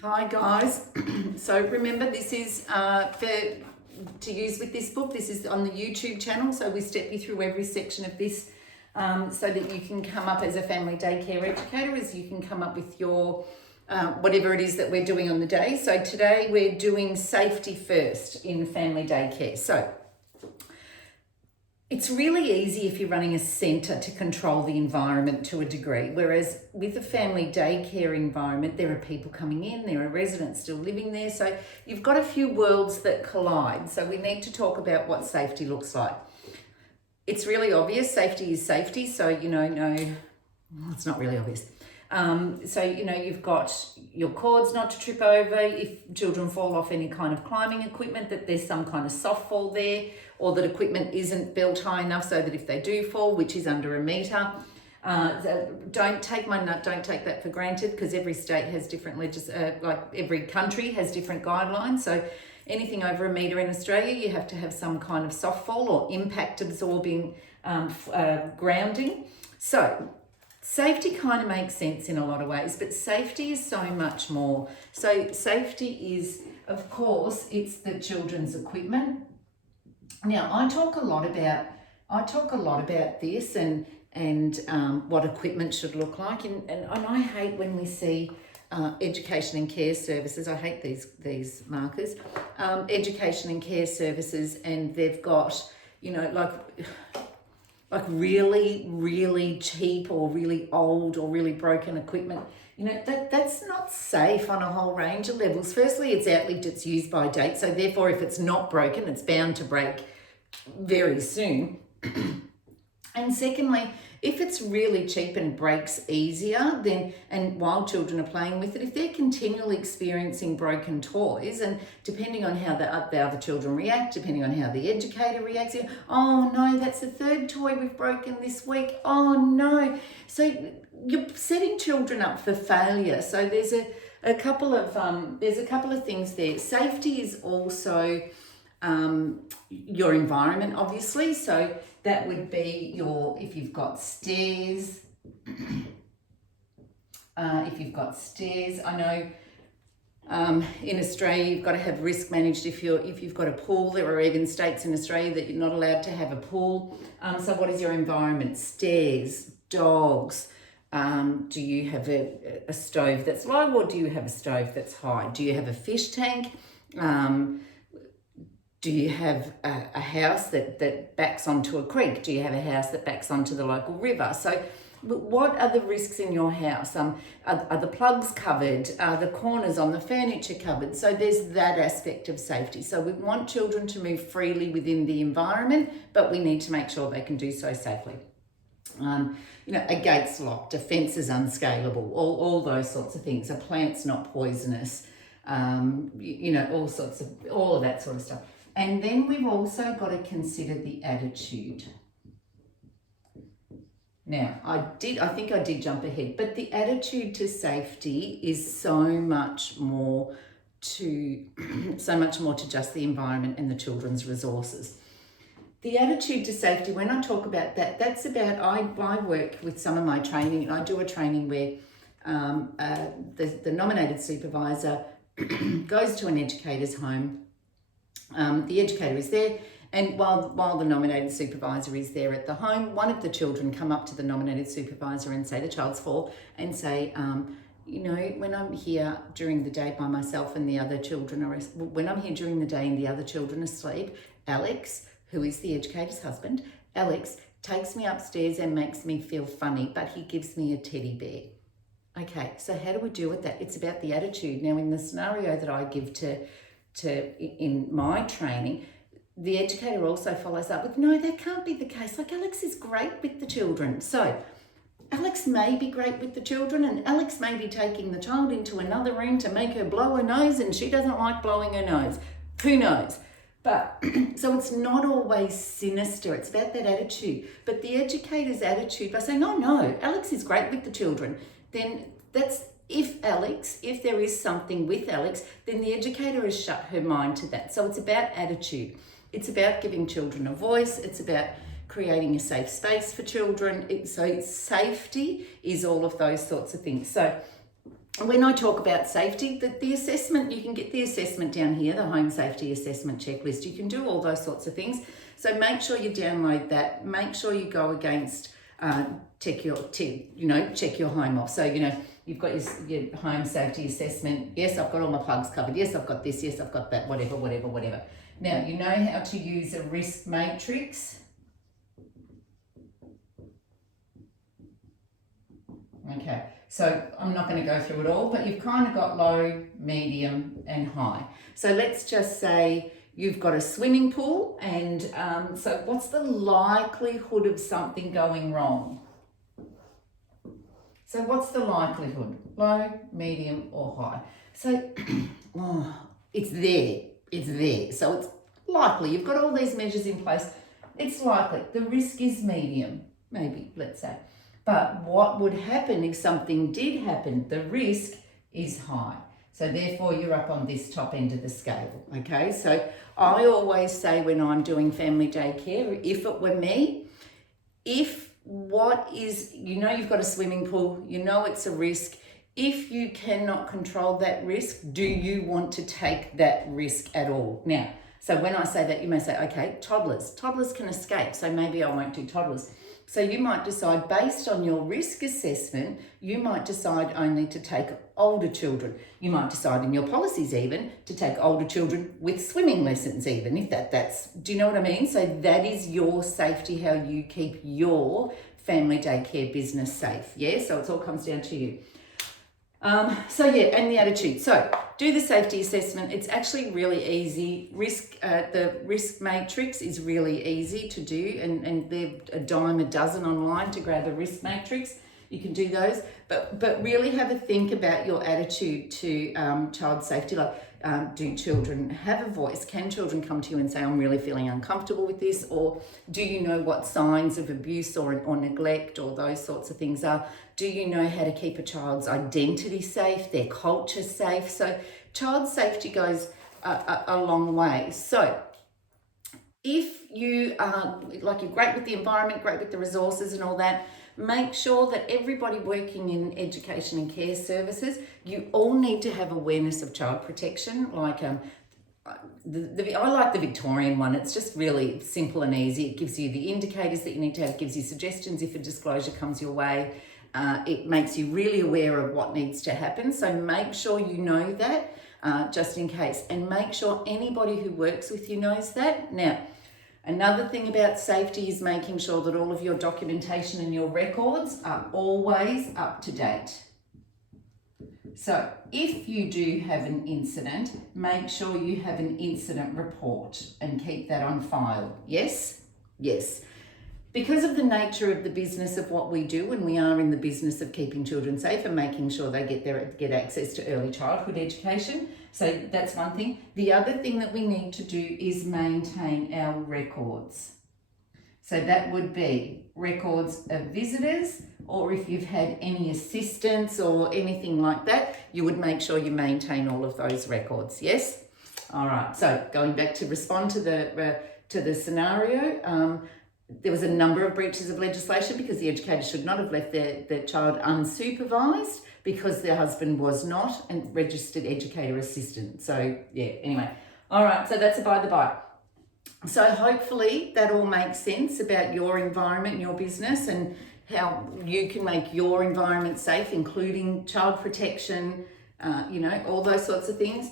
Hi guys. So remember, this is to use with this book. This is on the YouTube channel, so we step you through every section of this so that you can come up as a family daycare educator, as you can come up with your whatever it is that we're doing on the day. So today we're doing safety first in family daycare. So it's really easy if you're running a centre to control the environment to a degree, whereas with a family daycare environment, there are people coming in, there are residents still living there, so you've got a few worlds that collide. So we need to talk about what safety looks like. It's really obvious, safety is safety, so it's not really obvious. You've got your cords not to trip over if children fall off any kind of climbing equipment, that there's some kind of soft fall there, or that equipment isn't built high enough so that if they do fall, which is under 1 metre, don't take that for granted, because every state has different every country has different guidelines. So anything over 1 metre in Australia, you have to have some kind of soft fall or impact absorbing grounding. So safety kind of makes sense in a lot of ways, but safety is so much more. So safety is, of course, it's the children's equipment. Now, I talk a lot about this and what equipment should look like, and I hate when we see education and care services. I hate these markers. Education and care services, and they've got like really, really cheap or really old or really broken equipment. That's not safe on a whole range of levels. Firstly, it's outlived its use by date, so therefore if it's not broken, it's bound to break very soon. And secondly, if it's really cheap and breaks easier, and while children are playing with it, if they're continually experiencing broken toys, and depending on how the other children react, depending on how the educator reacts, oh no, that's the third toy we've broken this week, oh no. So you're setting children up for failure. So there's a couple of things there. Safety is also your environment, obviously. So that would be if you've got stairs. I know in Australia you've got to have risk managed if you've got a pool. There are even states in Australia that you're not allowed to have a pool. So what is your environment? Stairs, dogs. Do you have a stove that's low, or do you have a stove that's high? Do you have a fish tank? Do you have a house that backs onto a creek? Do you have a house that backs onto the local river? So what are the risks in your house? Are the plugs covered? Are the corners on the furniture covered? So there's that aspect of safety. So we want children to move freely within the environment, but we need to make sure they can do so safely. A gate's locked, a fence is unscalable, all those sorts of things. A plant's not poisonous, all of that sort of stuff. And then we've also got to consider the attitude. Now, I think I did jump ahead, but the attitude to safety is so much more to just the environment and the children's resources. The attitude to safety, when I talk about that, that's about, I work with some of my training, and I do a training where the nominated supervisor goes to an educator's home. The educator is there, and while the nominated supervisor is there at the home, one of the children come up to the nominated supervisor and say, the child's 4, and say, when I'm here during the day by myself and the other children when I'm here during the day and the other children are asleep, Alex, who is the educator's husband, Alex takes me upstairs and makes me feel funny, but he gives me a teddy bear. Okay, so how do we deal with that? It's about the attitude. Now, in the scenario that I give in my training, the educator also follows up with, no, that can't be the case. Like, Alex is great with the children. So Alex may be great with the children, and Alex may be taking the child into another room to make her blow her nose, and she doesn't like blowing her nose. Who knows? But so it's not always sinister. It's about that attitude. But the educator's attitude, by saying, oh no, Alex is great with the children, then that's, if there is something with Alex, then the educator has shut her mind to that. So it's about attitude. It's about giving children a voice. It's about creating a safe space for children. So safety is all of those sorts of things. So when I talk about safety, the assessment, you can get the assessment down here, the home safety assessment checklist. You can do all those sorts of things. So make sure you download that. Make sure you go against, check your home off. So, you've got your home safety assessment. Yes, I've got all my plugs covered. Yes, I've got this. Yes, I've got that, whatever. Now, you know how to use a risk matrix. Okay, so I'm not going to go through it all, but you've kind of got low, medium, and high. So let's just say you've got a swimming pool, and so what's the likelihood of something going wrong? So what's the likelihood? Low, medium, or high? So it's there. So it's likely. You've got all these measures in place. It's likely. The risk is medium, maybe, let's say. But what would happen if something did happen? The risk is high. So therefore you're up on this top end of the scale, okay? So I always say when I'm doing family daycare, if it were me, you've got a swimming pool, it's a risk. If you cannot control that risk, do you want to take that risk at all? Now, so when I say that, you may say, okay, toddlers can escape, so maybe I won't do toddlers. So you might decide, based on your risk assessment, you might decide only to take older children. You might decide in your policies even to take older children with swimming lessons even, if do you know what I mean? So that is your safety, how you keep your family daycare business safe, yeah? So it all comes down to you. And the attitude. So do the safety assessment. It's actually really easy. The risk matrix is really easy to do, and they're a dime a dozen online to grab a risk matrix. You can do those, but really have a think about your attitude to child safety. Like, do children have a voice? Can children come to you and say, I'm really feeling uncomfortable with this? Or do you know what signs of abuse or neglect or those sorts of things are? Do you know how to keep a child's identity safe, their culture safe? So child safety goes a long way. So if you are, you're great with the environment, great with the resources and all that, make sure that everybody working in education and care services, you all need to have awareness of child protection. Like I like the Victorian one. It's just really simple and easy. It gives you the indicators that you need to have, gives you suggestions if a disclosure comes your way. It makes you really aware of what needs to happen. So make sure you know that just in case, and make sure anybody who works with you knows that. Now, another thing about safety is making sure that all of your documentation and your records are always up to date. So if you do have an incident, make sure you have an incident report and keep that on file. Yes? Yes. Because of the nature of the business of what we do, and we are in the business of keeping children safe and making sure they get access to early childhood education. So that's one thing. The other thing that we need to do is maintain our records. So that would be records of visitors, or if you've had any assistance or anything like that, you would make sure you maintain all of those records. Yes? All right. So going back to respond to the scenario, there was a number of breaches of legislation because the educator should not have left their child unsupervised because their husband was not a registered educator assistant. So yeah, anyway. All right, so that's a by the by. So hopefully that all makes sense about your environment, your business, and how you can make your environment safe, including child protection, all those sorts of things.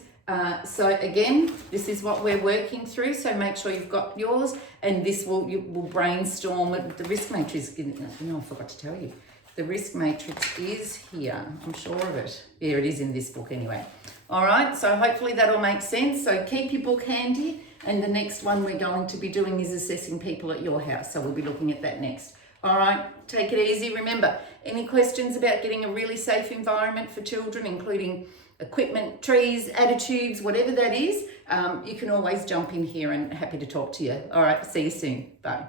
So again, this is what we're working through. So make sure you've got yours, and you will brainstorm it. The risk matrix. I forgot to tell you, the risk matrix is here. I'm sure of it. There it is in this book anyway. All right. So hopefully that all makes sense. So keep your book handy, and the next one we're going to be doing is assessing people at your house. So we'll be looking at that next. All right. Take it easy. Remember, any questions about getting a really safe environment for children, including equipment, trees, attitudes, whatever that is, you can always jump in here, and happy to talk to you. All right, see you soon. Bye.